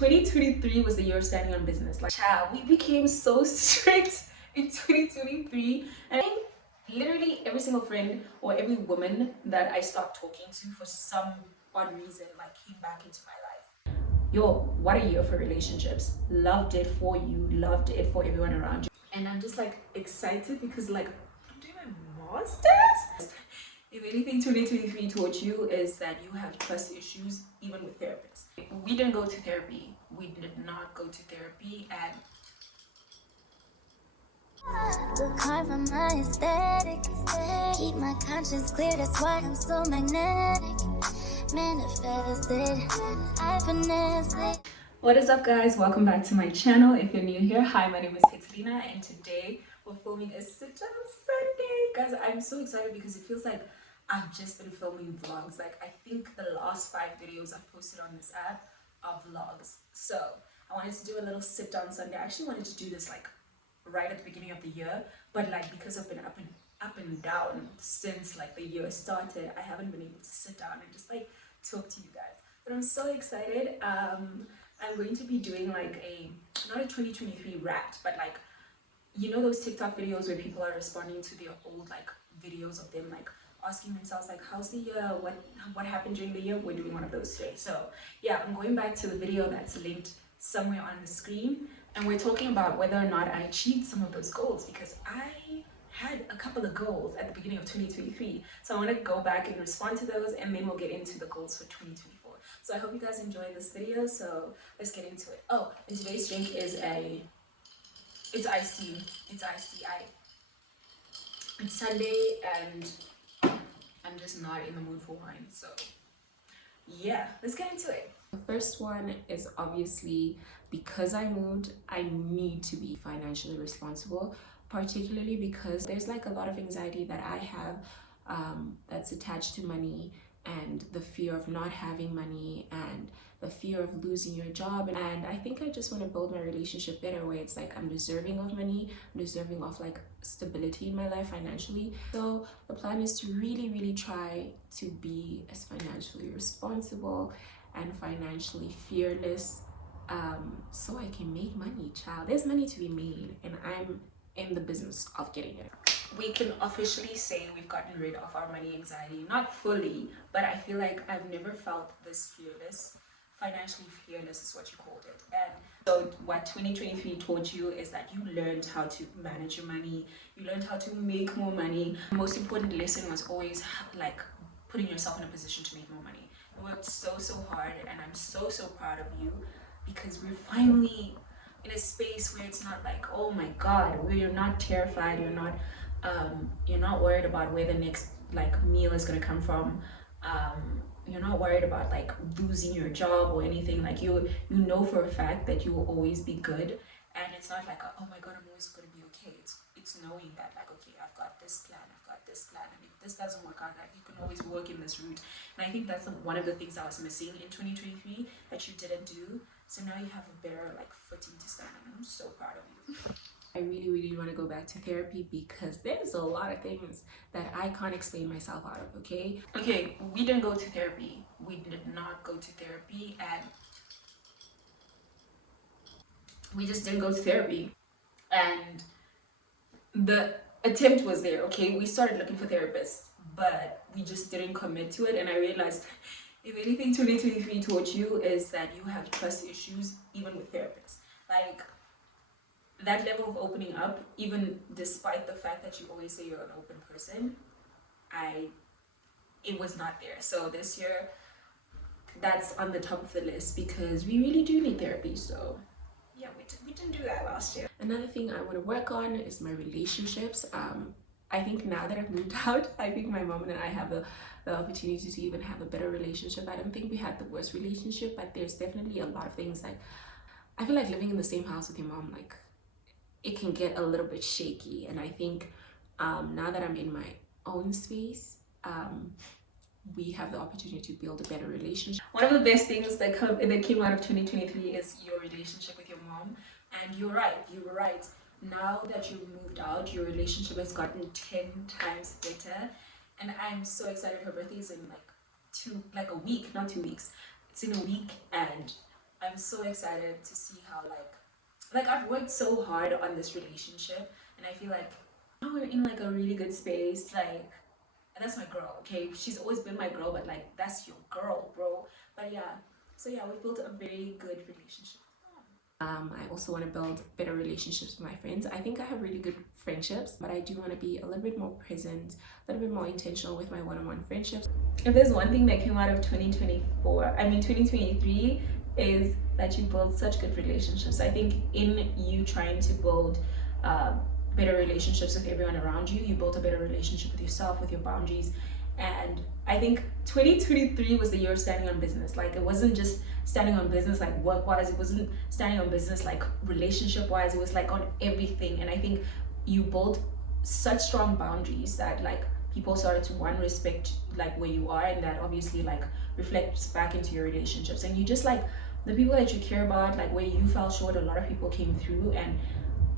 2023 was the year of standing on business. Like, child, we became so strict in 2023, and I think literally every single friend or every woman that I stopped talking to for some odd reason like came back into my life. Yo, what a year for relationships. Loved it for you, loved it for everyone around you. And I'm just like excited because like I'm doing my master's. If anything 2023 taught you is that you have trust issues even with therapists. We didn't go to therapy. We did not go to therapy, and look hard for my aesthetic. Keep my conscience clear, that's why I'm so magnetic. Manifested, I finesse it. What is up, guys? Welcome back to my channel. If you're new here, hi, my name is Petelina, and today we're filming a sit-down Sunday. Guys, I'm so excited because it feels like I've just been filming vlogs. Like, I think the last 5 videos I've posted on this app are vlogs. So I wanted to do a little sit-down Sunday. I actually wanted to do this like right at the beginning of the year, but like because I've been up and down since like the year started, I haven't been able to sit down and just like talk to you guys. But I'm so excited. I'm going to be doing like not a 2023 wrapped, but like, you know, those TikTok videos where people are responding to their old like videos of them like asking themselves like, how's the year, what happened during the year. We're doing one of those today. So yeah, I'm going back to the video that's linked somewhere on the screen, and we're talking about whether or not I achieved some of those goals, because I had a couple of goals at the beginning of 2023. So I want to go back and respond to those, and then we'll get into the goals for 2024. So I hope you guys enjoy this video. So let's get into it. Oh, and today's drink is it's iced tea. It's iced tea. It's Sunday and I'm just not in the mood for wine. So yeah, let's get into it. The first one is obviously because I moved, I need to be financially responsible, particularly because there's like a lot of anxiety that I have that's attached to money, and the fear of not having money, and the fear of losing your job. And I think I just want to build my relationship better, where it's like I'm deserving of money, I'm deserving of like stability in my life financially. So the plan is to really try to be as financially responsible and financially fearless, so I can make money, child. There's money to be made, and I'm in the business of getting it. We can officially say we've gotten rid of our money anxiety. Not fully, but I feel like I've never felt this fearless. Financially fearless is what you called it. And so what 2023 taught you is that you learned how to manage your money, you learned how to make more money. The most important lesson was always like putting yourself in a position to make more money. You worked so hard, and I'm so proud of you, because we're finally in a space where it's not like, oh my god, where you're not terrified, you're not worried about where the next like meal is going to come from. You're not worried about like losing your job or anything. Like you know for a fact that you will always be good, and it's not like oh my god, I'm always going to be okay. It's knowing that like, okay, I've got this plan, and if this doesn't work out, that you can always work in this route. And I think that's one of the things I was missing in 2023 that you didn't do. So now you have a better like footing to stand on. I'm so proud of you. I really want to go back to therapy, because there's a lot of things that I can't explain myself out of. Okay, we didn't go to therapy. We did not go to therapy, and we just didn't go to therapy. And the attempt was there. Okay, we started looking for therapists, but we just didn't commit to it. And I realized, if anything 2023 taught you is that you have trust issues even with therapists. Like, that level of opening up, even despite the fact that you always say you're an open person, it was not there. So this year, that's on the top of the list, because we really do need therapy. So yeah, we didn't do that last year. Another thing I want to work on is my relationships. I think now that I've moved out, I think my mom and I have the opportunity to even have a better relationship. I don't think we had the worst relationship, but there's definitely a lot of things like, I feel like living in the same house with your mom, like, it can get a little bit shaky. And I think now that I'm in my own space, we have the opportunity to build a better relationship. One of the best things that came out of 2023 is your relationship with your mom. And you were right. Now that you've moved out, your relationship has gotten 10 times better. And I'm so excited. Her birthday is in like a week, not 2 weeks. It's in a week, and I'm so excited to see how like I've worked so hard on this relationship, and I feel like now we're in like a really good space. Like, and that's my girl, okay? She's always been my girl, but like that's your girl, bro. But yeah, so yeah, we built a very good relationship. I also want to build better relationships with my friends. I think I have really good friendships, but I do want to be a little bit more present, a little bit more intentional with my one-on-one friendships. If there's one thing that came out of 2023, is that you build such good relationships. I think in you trying to build better relationships with everyone around you, you built a better relationship with yourself, with your boundaries. And I think 2023 was the year of standing on business. Like, it wasn't just standing on business like work wise, it wasn't standing on business like relationship wise, it was like on everything. And I think you built such strong boundaries that like people started to one respect like where you are, and that obviously like reflects back into your relationships. And you just like the people that you care about, like where you fell short, a lot of people came through. And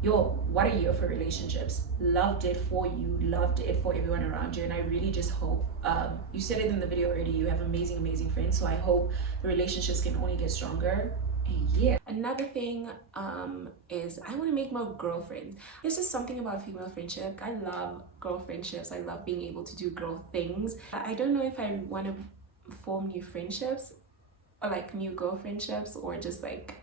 yo, what a year for relationships. Loved it for you, loved it for everyone around you. And I really just hope, you said it in the video already, you have amazing friends. So I hope the relationships can only get stronger. And yeah, another thing is I want to make more girlfriends. There's just something about female friendship. I love girl friendships. I love being able to do girl things. I don't know if I want to form new friendships or like new girl friendships, or just like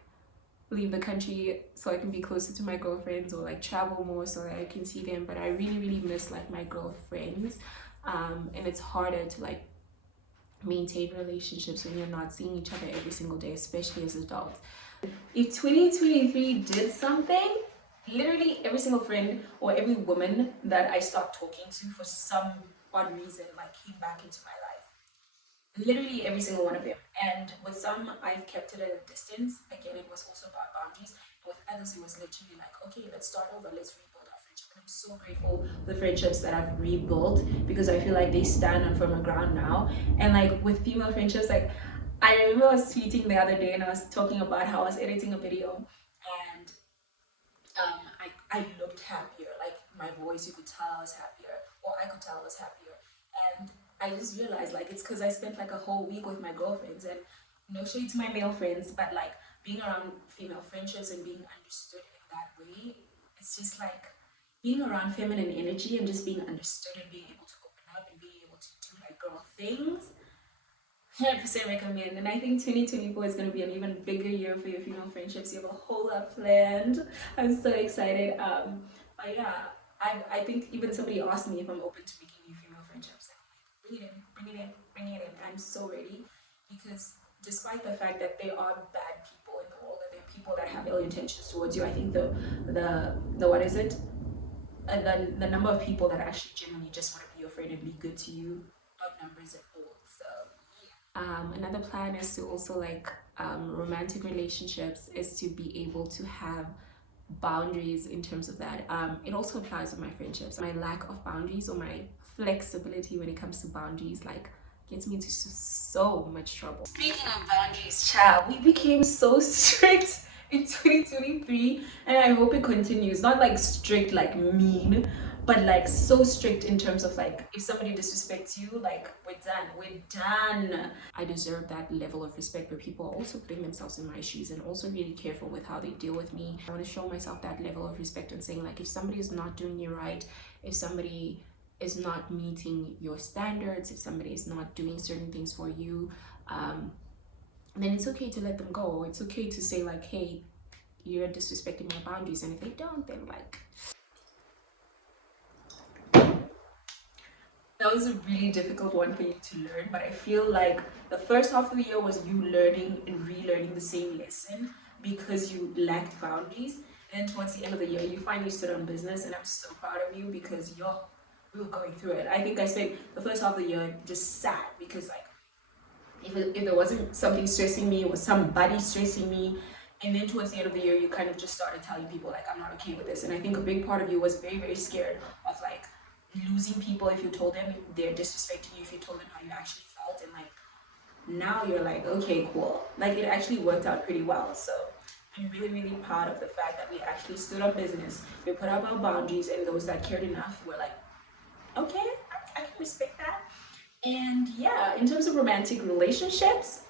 leave the country so I can be closer to my girlfriends, or like travel more so that I can see them. But I really miss like my girlfriends, and it's harder to like maintain relationships when you're not seeing each other every single day, especially as adults. If 2023 did something, literally every single friend or every woman that I stopped talking to for some odd reason like came back into my life. Literally every single one of them. And with some, I've kept it at a distance. Again, it was also about boundaries. With others, it was literally like, okay, let's start over, let's rebuild our friendship. And I'm so grateful for the friendships that I've rebuilt, because I feel like they stand on firmer ground now. And like with female friendships, like I remember I was tweeting the other day and I was talking about how I was editing a video, and I looked happier. Like my voice, you could tell I was happier, or I could tell I was happier. And I just realized like it's because I spent like a whole week with my girlfriends. And no shade to my male friends, but like being around female friendships and being understood in that way, it's just like being around feminine energy and just being understood and being able to open up and being able to do like girl things. 100% recommend. And I think 2024 is going to be an even bigger year for your female friendships. You have a whole lot planned. I'm so excited. But yeah, I think even somebody asked me if I'm open to making new female friendships. Bring it in. I'm so ready, because despite the fact that there are bad people in the world and there are people that have ill intentions towards you, I think the what is it? The number of people that actually genuinely just want to be your friend and be good to you outnumbers it all. So yeah. Another plan is to also like romantic relationships is to be able to have boundaries in terms of that. It also applies with my friendships. My lack of boundaries, or my flexibility when it comes to boundaries, like gets me into so much trouble. Speaking of boundaries, child, we became so strict in 2023, and I hope it continues. Not like strict like mean, but like so strict in terms of like if somebody disrespects you, like we're done. I deserve that level of respect where people are also putting themselves in my shoes and also really careful with how they deal with me. I want to show myself that level of respect and saying like if somebody is not doing you right, if somebody is not meeting your standards, if somebody is not doing certain things for you, then it's okay to let them go. It's okay to say like, hey, you're disrespecting my boundaries. And if they don't, then like, that was a really difficult one for you to learn. But I feel like the first half of the year was you learning and relearning the same lesson because you lacked boundaries. And then towards the end of the year, you finally stood on business, and I'm so proud of you because we were going through it. I think I spent the first half of the year just sad because like if there wasn't something stressing me, it was somebody stressing me. And then towards the end of the year, you kind of just started telling people like I'm not okay with this. And I think a big part of you was very scared of like losing people if you told them they're disrespecting you, if you told them how you actually felt. And like now you're like, okay, cool, like it actually worked out pretty well. So I'm really proud of the fact that we actually stood on business. We put up our boundaries, and those that cared enough were like, okay, I can respect that. And yeah, in terms of romantic relationships,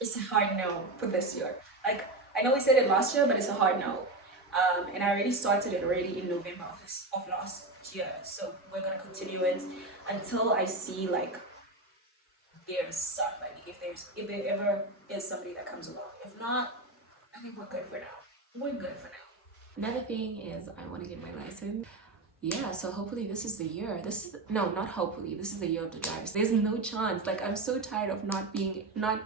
it's a hard no for this year. Like, I know we said it last year, but it's a hard no. And I already started it already in November of last year. So we're gonna continue it until I see like there's somebody. If there ever is somebody that comes along. If not, I think we're good for now. We're good for now. Another thing is I want to get my license. Yeah, so hopefully this is the year. This is no, not hopefully. This is the year of the drive. There's no chance. Like, I'm so tired of not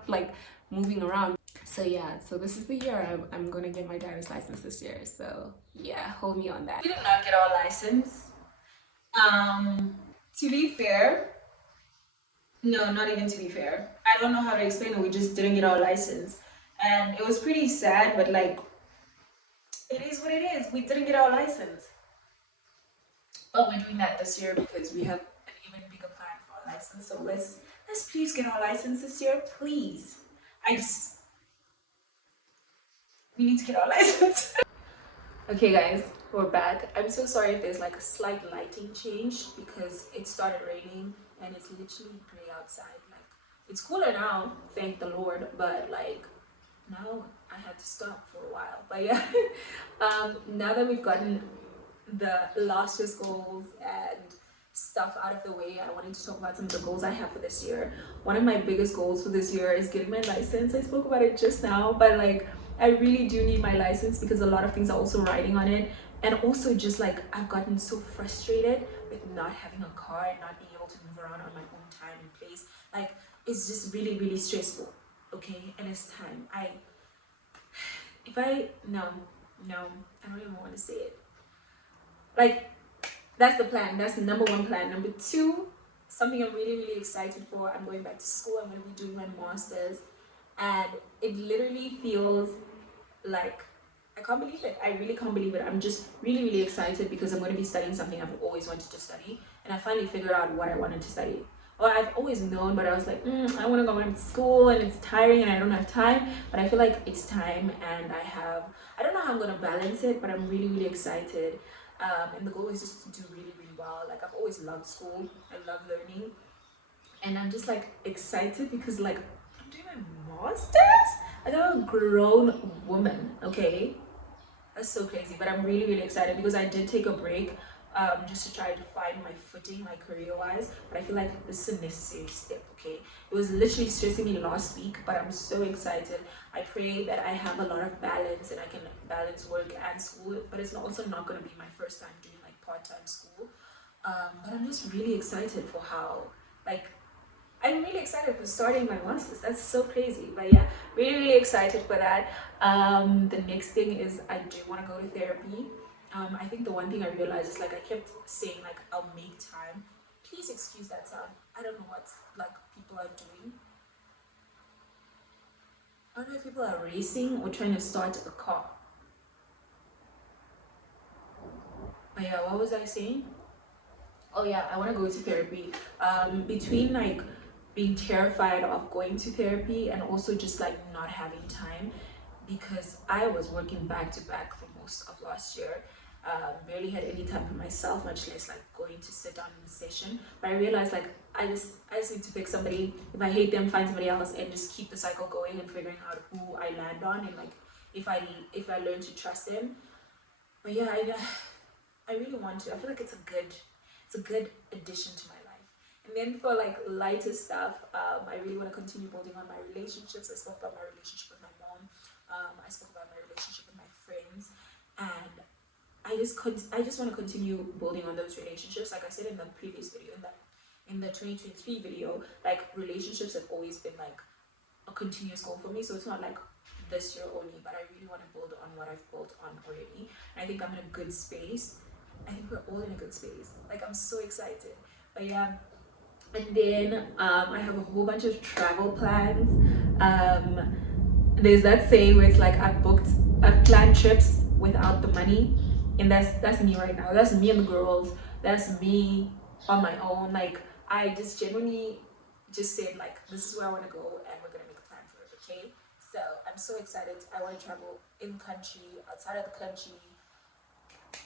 like moving around. So yeah, so this is the year I'm gonna get my driver's license this year. So yeah, hold me on that. We did not get our license. To be fair, no, not even to be fair. I don't know how to explain it. We just didn't get our license, and it was pretty sad. But like, it is what it is. We didn't get our license. But we're doing that this year because we have an even bigger plan for our license. So let's please get our license this year, please. I just we need to get our license. Okay, guys, we're back. I'm so sorry if there's like a slight lighting change because it started raining and it's literally gray outside. Like, it's cooler now, thank the Lord, but like now I had to stop for a while. But yeah, now that we've gotten the last year's goals and stuff out of the way, I wanted to talk about some of the goals I have for this year. One of my biggest goals for this year is getting my license. I spoke about it just now, but like, I really do need my license because a lot of things are also riding on it. And also just like, I've gotten so frustrated with not having a car and not being able to move around on my own time and place. Like, it's just really, really stressful. Okay, and it's time. No, I don't even want to say it. Like, that's the plan. That's the number one plan. Number two, something I'm really, really excited for. I'm going back to school. I'm going to be doing my master's. And it literally feels like, I can't believe it. I really can't believe it. I'm just really, really excited because I'm going to be studying something I've always wanted to study. And I finally figured out what I wanted to study. Well, I've always known, but I was like, I want to go back to school and it's tiring and I don't have time. But I feel like it's time and I don't know how I'm going to balance it, but I'm really, really excited. And the goal is just to do really, really well. Like, I've always loved school. I love learning. And I'm just like excited because like I'm doing my master's. Like, I'm a grown woman, okay? That's so crazy. But I'm really, really excited because I did take a break just to try to find my footing, my career-wise. But I feel like this is a necessary step, okay? It was literally stressing me last week, but I'm so excited. I pray that I have a lot of balance and I can balance work and school. But it's also not going to be my first time doing like part-time school. But I'm just really excited for how, like, I'm really excited for starting my master's. That's so crazy. But yeah, really, really excited for that. The next thing is I do want to go to therapy. I think the one thing I realized is like I kept saying like I'll make time. Please excuse that sound. I don't know what like people are doing. I don't know if people are racing or trying to start a car. But yeah, what was I saying? Oh yeah, I want to go to therapy. Between like being terrified of going to therapy and also just like not having time because I was working back to back for most of last year. Barely had any time for myself, much less like going to sit down in a session. But I realized like I just need to pick somebody. If I hate them, find somebody else and just keep the cycle going and figuring out who I land on and like if I learn to trust them. But yeah, I really want to. I feel like it's a good addition to my life. And then for like lighter stuff, I really want to continue building on my relationships. I spoke about my relationship with my mom. I spoke about my relationship with my friends, and I just want to continue building on those relationships. Like I said in the previous video, in the 2023 video, like relationships have always been like a continuous goal for me. So it's not like this year only, but I really want to build on what I've built on already. And I think I'm in a good space. I think we're all in a good space. Like, I'm so excited. But yeah, and then I have a whole bunch of travel plans. There's that saying where it's like I've planned trips without the money, and that's me right now. That's me and the girls. That's me on my own. Like, I just genuinely just said like this is where I want to go, and we're gonna make a plan for it. Okay, so I'm so excited. I want to travel in country, outside of the country.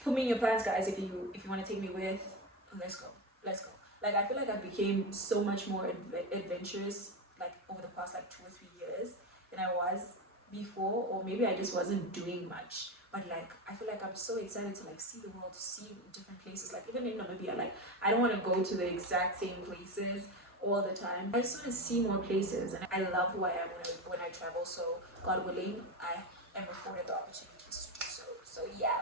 Put me in your plans, guys. If you want to take me with, let's go. Like, I feel like I became so much more adventurous like over the past like 2 or 3 years, than I was before, or maybe I just wasn't doing much. But like I feel like I'm so excited to like see the world, to see different places. Like even in Namibia, like I don't want to go to the exact same places all the time. I just want to see more places, and I love who I am when I travel. So God willing, I am afforded the opportunities to do so. So yeah.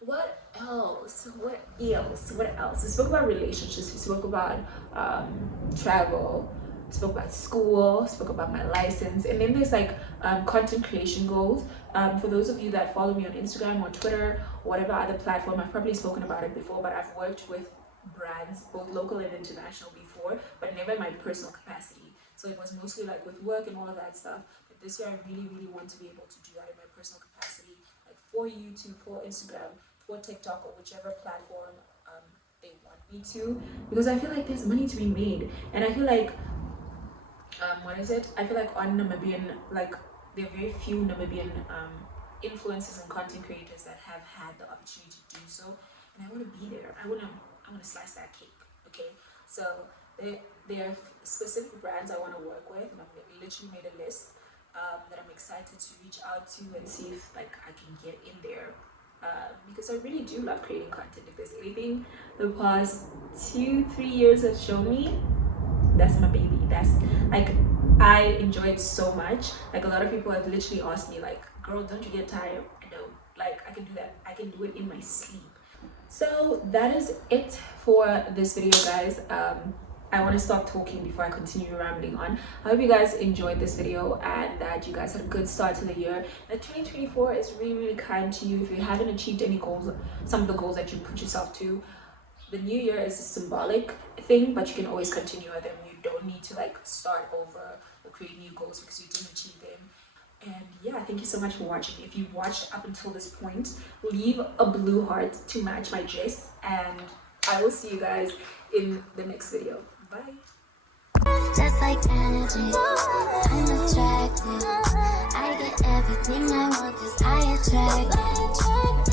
What else? What else? What else? We spoke about relationships. We spoke about travel. Spoke about school. Spoke about my license. And then there's like content creation goals. For those of you that follow me on Instagram or Twitter or whatever other platform, I've probably spoken about it before. But I've worked with brands, both local and international, before, but never in my personal capacity. So it was mostly like with work and all of that stuff. But this year, I really, really want to be able to do that in my personal capacity, like for YouTube, for Instagram, for TikTok, or whichever platform they want me to, because I feel like there's money to be made. And I feel like I feel like on Namibian, like there are very few Namibian influencers and content creators that have had the opportunity to do so, and I want to be there. I want to slice that cake. Okay, so there are specific brands I want to work with, and I've literally made a list that I'm excited to reach out to and see if like I can get in there. Because I really do love creating content. If there's anything the past 2-3 years have shown me, that's my baby. That's like, I enjoy it so much. Like a lot of people have literally asked me like, girl, don't you get tired? I know, like I can do that. I can do it in my sleep. So that is it for this video, guys. I want to stop talking before I continue rambling on. I hope you guys enjoyed this video and that you guys had a good start to the year. That 2024 is really, really kind to you. If you haven't achieved any goals, some of the goals that you put yourself to, the new year is a symbolic thing, but you can always continue with them. You don't need to like start over or create new goals because you didn't achieve them. And yeah, thank you so much for watching. If you watched up until this point, leave a blue heart to match my dress, and I will see you guys in the next video. Bye. Just like energy, I'm attracted. I get everything I want 'cause I attract.